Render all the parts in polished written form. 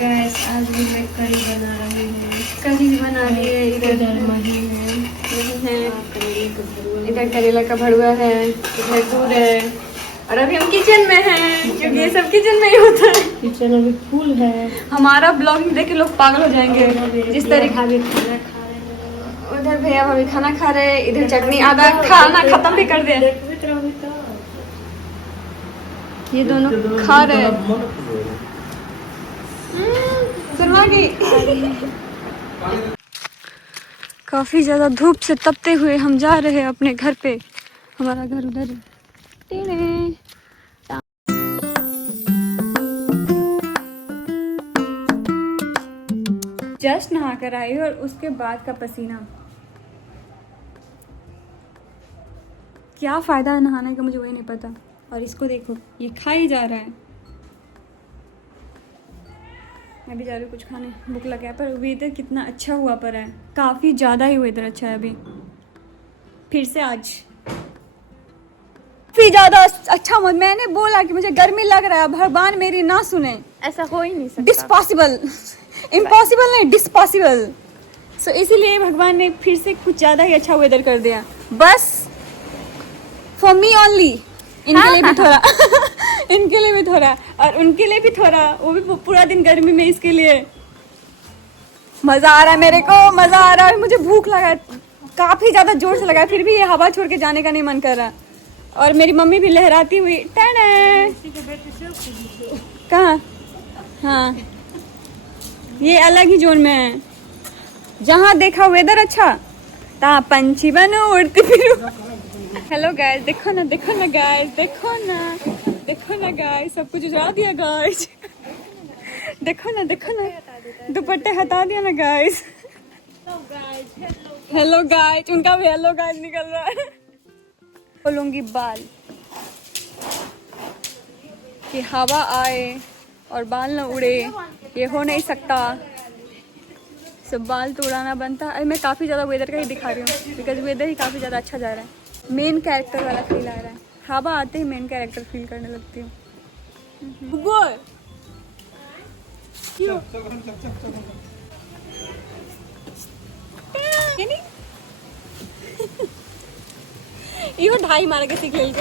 Gas आज भी मैं कढ़ी बना रही हूँ। कढ़ी बना रही है। इधर मही है, इधर करेला का भरुआ है, इधर दूध है और अभी हम किचन में हैं क्योंकि ये सब किचन में ही होता है। किचन अभी फुल है। हमारा ब्लॉग देख के लोग पागल हो जाएंगे जिस तरीके। भाभी खाना खा रहे हैं। उधर भैया भाभी खाना खा रहे हैं, इधर चटनी आधा खाना खत्म भी कर दिया। ये दोनों खा रहे हैं। शर्मा गई। काफी ज्यादा धूप से तपते हुए हम जा रहे हैं अपने घर पे। हमारा घर उधर है। जस्ट नहा कर आई और उसके बाद का पसीना। क्या फायदा है नहाने का मुझे वही नहीं पता। और इसको देखो, ये खा ही जा रहा है। मैं भी जा रही हूँ कुछ खाने, भूख लगा है। पर वेदर कितना अच्छा हुआ पर है, काफ़ी ज़्यादा ही वेदर अच्छा है अभी। फिर से आज काफ़ी ज़्यादा अच्छा। मैंने बोला कि मुझे गर्मी लग रहा है, भगवान मेरी ना सुने। ऐसा हो ही नहीं सकता। डिस्पॉसिबल, इम्पॉसिबल नहीं, डिस्पॉसिबल। सो इसीलिए भगवान ने फिर से कुछ ज़्यादा ही अच्छा वेदर कर दिया, बस फॉर मी ओनली। इनके लिए भी थोड़ा इनके लिए भी थोड़ा और उनके लिए भी थोड़ा, वो भी पूरा दिन गर्मी में। इसके लिए मजा आ रहा है, मेरे को मजा आ रहा है। मुझे भूख लगा है, काफी ज्यादा जोर से लगा है, फिर भी ये हवा छोड़ के जाने का नहीं मन कर रहा। और मेरी मम्मी भी लहराती हुई कहाँ। हाँ, ये अलग ही जोन में है। जहाँ देखा वेदर अच्छा, तहाँ पंछी बनो उड़ती फिरो। हेलो गाइस, देखो ना गाइस, देखो ना गाइस, सब कुछ उजड़ा दिया गाइस। देखो ना दुपट्टे हटा दिया ना गाइस। हेलो गाइस, उनका भी हेलो गाइस निकल रहा है। खोलूंगी बाल कि हवा आए और बाल ना उड़े, ये हो नहीं सकता। सब बाल तो उड़ाना बनता है। मैं काफ़ी ज़्यादा वेदर का ही दिखा रही हूँ बिकॉज वेदर ही काफ़ी ज़्यादा अच्छा जा रहा है। मेन कैरेक्टर वाला फील आ रहा है। हवा आते ही मेन कैरेक्टर फील करने लगती हूँ। यो ढाई मार के सीख ले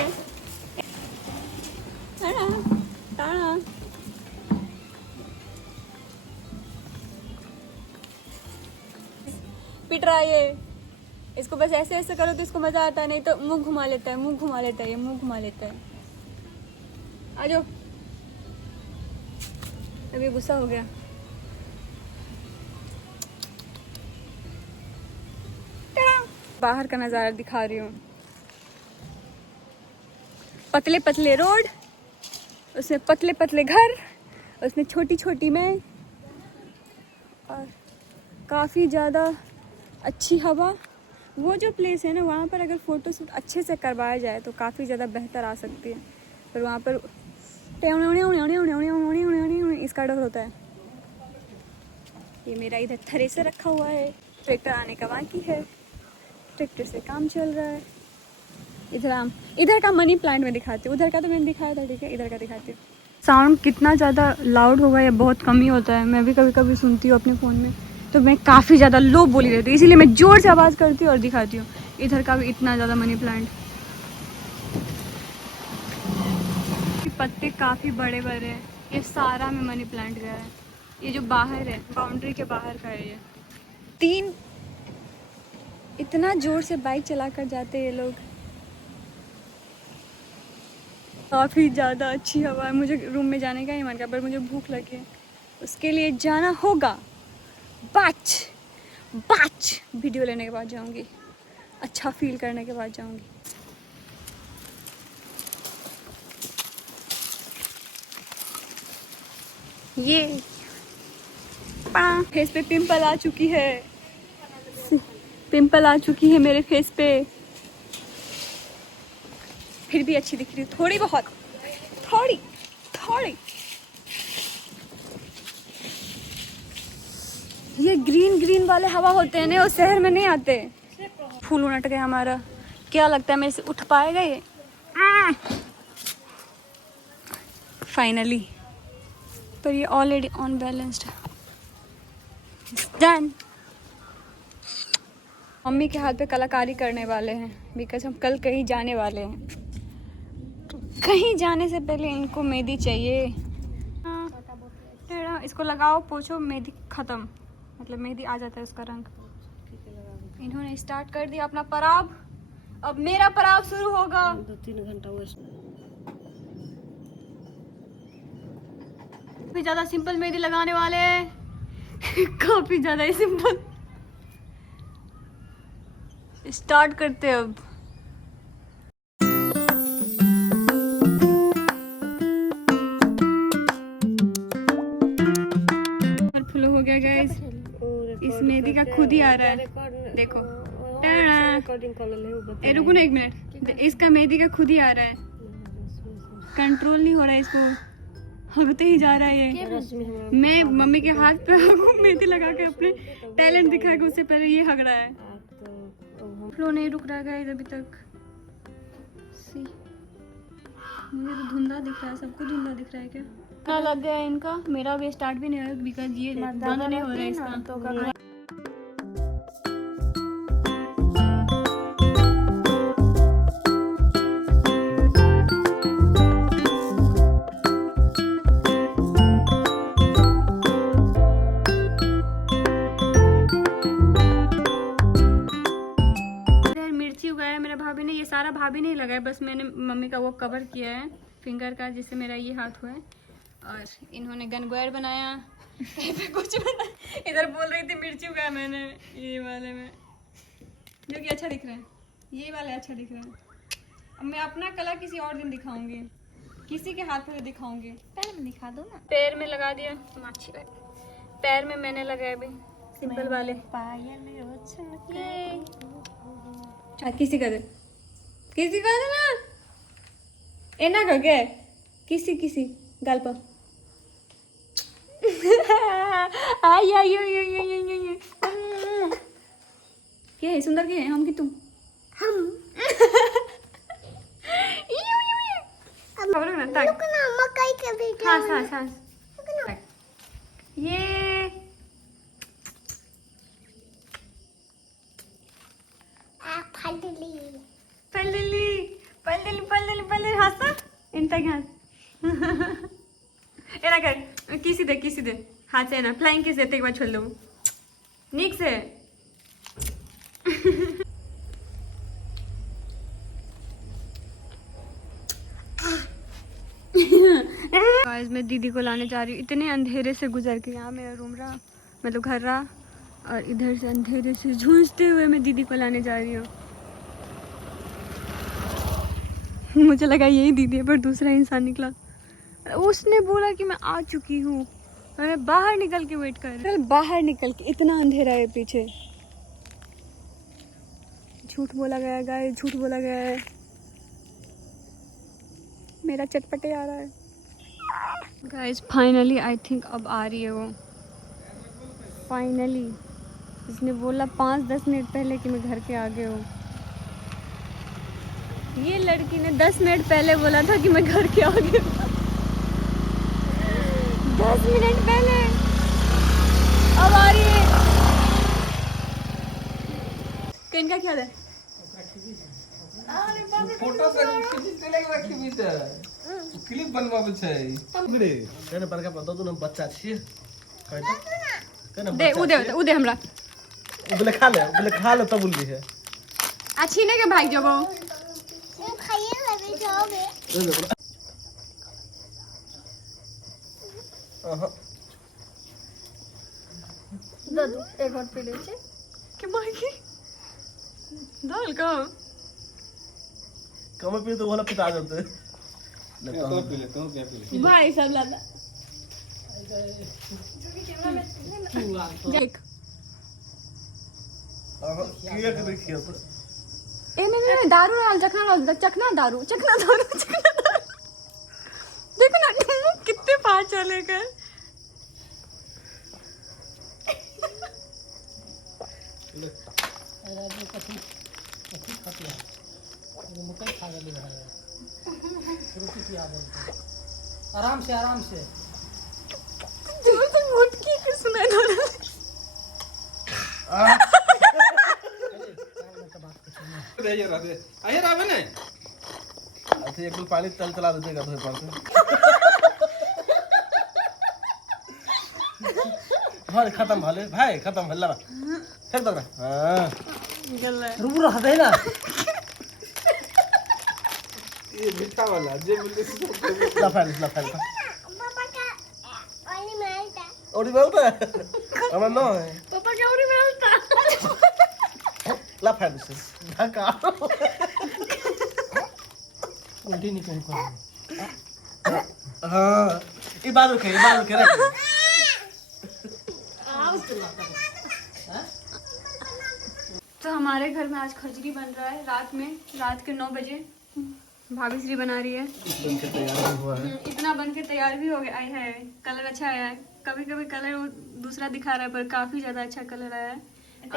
पिट रहा है ये। इसको बस ऐसे ऐसे करो तो इसको मजा आता है, नहीं तो मुंह घुमा लेता है, ये मुंह घुमा लेता है। आ जाओ, अभी गुस्सा हो गया। बाहर का नज़ारा दिखा रही हूँ। पतले पतले रोड, उसमें पतले पतले घर, उसमें छोटी छोटी मैं, और काफ़ी ज़्यादा अच्छी हवा। वो जो प्लेस है ना, वहाँ पर अगर फ़ोटो शूट अच्छे से करवाया जाए तो काफ़ी ज़्यादा बेहतर आ सकती है। पर वहाँ पर इसका डर होता है। ये मेरा इधर थ्रेसर रखा हुआ है, ट्रैक्टर आने का बाकी है, ट्रैक्टर से काम चल रहा है। इधर का मनी प्लांट में दिखाती हूँ, उधर का तो मैंने दिखाया था, ठीक है, इधर का दिखाती हूँ। साउंड कितना ज़्यादा लाउड होगा या बहुत कम ही होता है, मैं भी कभी कभी सुनती हूँ अपने फ़ोन में, तो मैं काफ़ी ज़्यादा लो बोली रहती हूँ, इसीलिए मैं ज़ोर से आवाज़ करती हूँ और दिखाती हूँ। इधर का भी इतना ज़्यादा मनी प्लांट, पत्ते काफ़ी बड़े बड़े हैं। ये सारा में मनी प्लांट गया है। ये जो बाहर है, बाउंड्री के बाहर का है ये। 3 इतना ज़ोर से बाइक चला कर जाते हैं ये लोग। काफ़ी ज़्यादा अच्छी हवा है। मुझे रूम में जाने का ही मन कर, पर मुझे भूख लगी है, उसके लिए जाना होगा। बाच वीडियो लेने के बाद जाऊंगी, अच्छा फील करने के बाद जाऊंगी। ये फेस पे पिंपल आ चुकी है, मेरे फेस पे। फिर भी अच्छी दिख रही है, थोड़ी बहुत, थोड़ी। ये ग्रीन वाले हवा होते हैं ना, वो शहर में नहीं आते। फूल उनट गया हमारा, क्या लगता है मेरे से उठ पाएगा ये? फाइनली पर ये ऑलरेडी अनबैलेंस्ड है। डन। मम्मी के हाथ पे कलाकारी करने वाले हैं बिकॉज हम कल कहीं जाने वाले हैं। तो कहीं जाने से पहले इनको मेहंदी चाहिए। टेढ़ा इसको लगाओ, पोछो, मेहंदी ख़त्म, मतलब मेहंदी आ जाता है उसका रंग। इन्होंने स्टार्ट कर दिया अपना पराब। अब मेरा पराब शुरू होगा। 2-3 घंटा काफी ज़्यादा सिंपल मेहंदी लगाने वाले हैं। काफी ज़्यादा ही सिंपल। स्टार्ट करते हैं अब। फुल हो गया गाइस। इस मेहंदी का खुद ही आ रहा है, देखो। रुको ना 1 मिनट, इसका मेहंदी का खुद ही आ रहा है, कंट्रोल नहीं हो रहा है, इसको हगते ही जा रहा है ये। मैं मम्मी के हाथ पे मेहंदी लगा के अपने टैलेंट दिखा के उससे पहले ये हग रहा है। फ्लो नहीं रुक रहा है अभी तक। मुझे तो धुंधला दिख रहा है, सबको धुंधला दिख रहा है क्या? क्या लग गया है इनका? मेरा भी स्टार्ट भी नहीं हुआ बिकॉज ये बंद नहीं हो रहा है इसका। भाभी ने ये सारा भाभी नहीं लगाया, बस मैंने मम्मी का वो कवर किया है फिंगर का, जिससे मेरा ये हाथ हुआ है। और इन्होंने गनगोयर बनाया। कुछ बना, इधर बोल रही थी मिर्ची उगाया मैंने ये वाले में, जो कि अच्छा दिख रहा है। ये वाला अच्छा दिख रहा है। अब मैं अपना कला किसी और दिन दिखाऊंगी, किसी के हाथ पे दिखाऊंगी। पैर में दिखा दो ना। पैर में लगा दिया, अच्छी बात। पैर में मैंने लगाया भी सिंपल वाले। किसी का दे, किसी का दे ना, एना का क्या किसी किसी गाल पर। आई आई आई क्या है सुंदर, क्या है हम कि तुम? हम मकाई का भी। हाँ ये पल्ली हंसा इंता घास। एना कर किसी दे हाथ से ना फ्लाइंग किस देते एक बार छोड़ दो नीक से। गाइस मैं दीदी को लाने जा रही हूँ। इतने अंधेरे से गुजर के, यहाँ मेरा रूम रहा, मतलब घर रहा, और इधर से अंधेरे से झूंझते हुए मैं दीदी को लाने जा रही हूँ। मुझे लगा यही दीदी है, पर दूसरा इंसान निकला। उसने बोला कि मैं आ चुकी हूँ, मैं बाहर निकल के वेट कर रही हूँ। बाहर निकल के, इतना अंधेरा है पीछे। झूठ बोला गया गाइस, झूठ बोला गया है। मेरा चटपटे आ रहा है गाइस। फाइनली आई थिंक अब आ रही है वो, फाइनली। इसने बोला 5-10 मिनट पहले कि मैं घर के आगे हूँ। ये लड़की ने 10 मिनट पहले बोला था कि मैं घर के आगे हूँ। 10 मिनट पहले, अब आ रही है। किनका ख्याल है? फोटो क्लिप बनवाबे छै हमरे कने बड़का पता तो हम बच्चा छियै कने दे उ दे हमरा बोले खा ले तब बोलली है अच्छी ने के भाई जगो खाइए लगे जाओगे। दादू एक और पी ले छे के मांगी दाल का कम पी तो वाला पिता जाते तो पी ले तो क्या पी ले भाई सब लादा देख किया के देखिए ए मैंने दारू डाल चखना दारू देखो ना कितने पार चले गए। आराम से थे एक पानी तल चला देगा तो पास भाई खत्म भाले भाई खत्म हल्ला फेंक दो हां रुक रहा है ना ये मीठा वाला जो मिलते लफाल पापा का ओली मिलता ओडी बोलता है हमें नो है पापा का ओली मिलता लफाल से ढका उल्टी नहीं कहीं पर हां ये बात रखे रख तो हमारे घर में आज खजूरी बन रहा है रात के 9 बजे भाभी श्री बना रही है। बनके तैयार हुआ है इतना बन के तैयार भी हो गया है। कलर अच्छा आया है। कभी कभी कलर वो दूसरा दिखा रहा है पर काफी ज्यादा अच्छा कलर आया है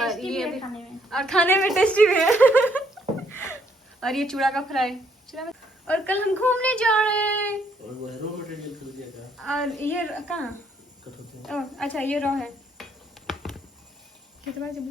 और ये और खाने में टेस्टी भी है और ये चूड़ा का फ्राई और कल हम घूमने जा रहे हैं और वो रो मटेरियल खरीद दिया और ये कहाँ अच्छा ये रो है कितने बार जब